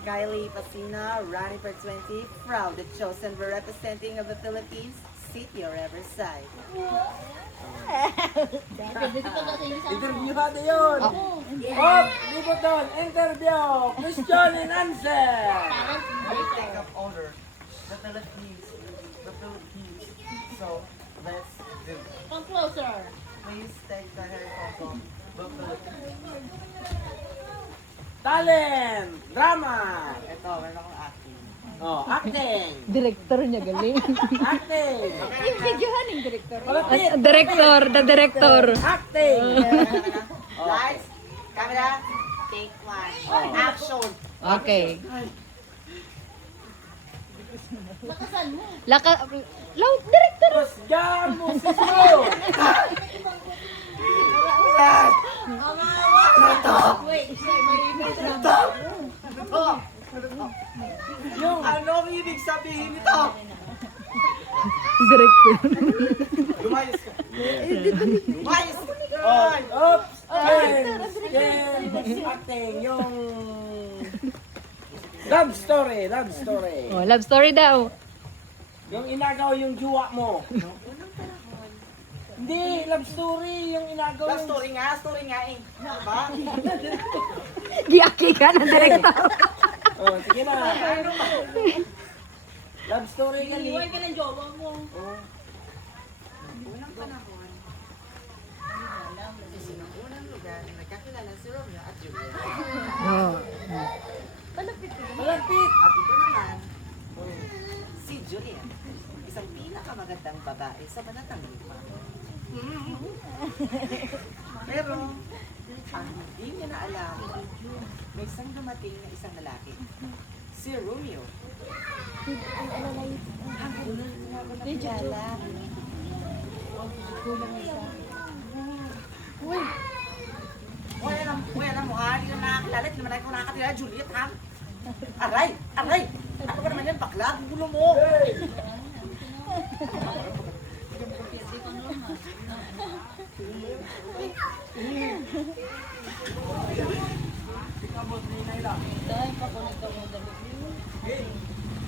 Kylie Pasina, running for 20, proud the chosen for representing of the Philippines, City or Riverside. Interview natin yun. Hop, libot doon. Interview. Question and answer. We take up order the Philippines. So let's do. Come closer. Please take the headphones off. The Philippines. Talent. Drama. Ito, meron akong acting. Oh, acting. Director niya galing. Acting. Yung videohan yung director. Malapit. Director, the director. Acting. Lights, camera, take one. Action. Okay. Lakasan mo. Loud director. Mas dyan mo si Slo. Wait, Marino. Yung Ano ang ibig sabihin nito? Director. Lumayas ka. Lumayas ka. oops. Acting. Yung love story. Oh, love story daw. Yung inagaw yung juwa mo. Hindi, love story. Yung inagaw Love story nga eh. Ano ba? Giaki ka ng director. Oh, sige na. Love story ka ni. Iwan ka ng jowa mo. Unang panahon, unang lugar na nagkakilala si Romeo at Juliet. Oh. Malapit. At ito naman, si Juliet, isang pinakamagandang babae sa Banatang Lupa. Pero, ang hindi niya na alam, may isang dumating na isang lalaki, si Romeo. Ang gulo niya ako nakilala. Uy, alam mo ha, hindi na nakakilala, hindi naman ako nakakatira, Juliet ha? Aray! Ano ba naman yan, bakla? Gulo mo! Dahil pa ko nito mo